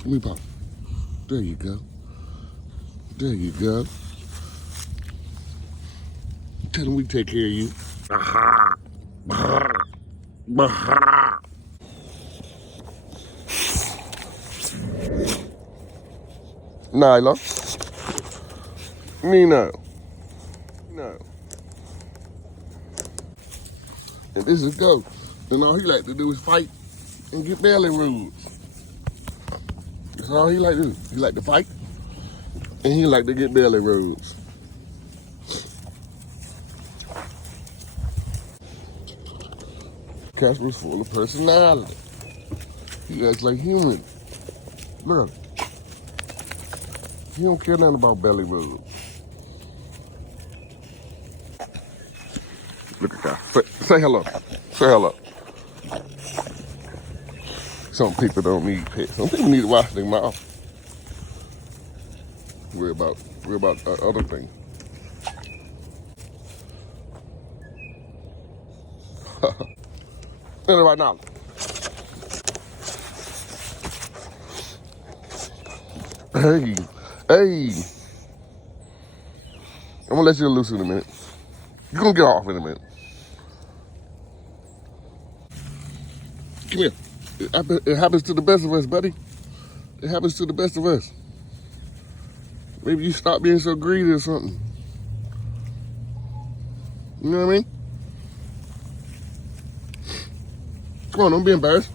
Let me pop. There you go. There you go. Tell them we take care of you. Nyla. Nino. No. And this is Go. And all he like to do is fight and get belly rubs. That's all he like to do. He like to fight and he like to get belly rubs. Casper's full of personality. He acts like human. Look at him. He don't care nothing about belly rubs. Look at that. Say hello. Say hello. Some people don't need pets. Some people need to wash their mouth. Worry about other things. And right now. Hey. I'm gonna let you loose in a minute. You're gonna get off in a minute. Come here. It happens to the best of us, buddy. It happens to the best of us. Maybe you stop being so greedy or something. You know what I mean? Come on, don't be embarrassed.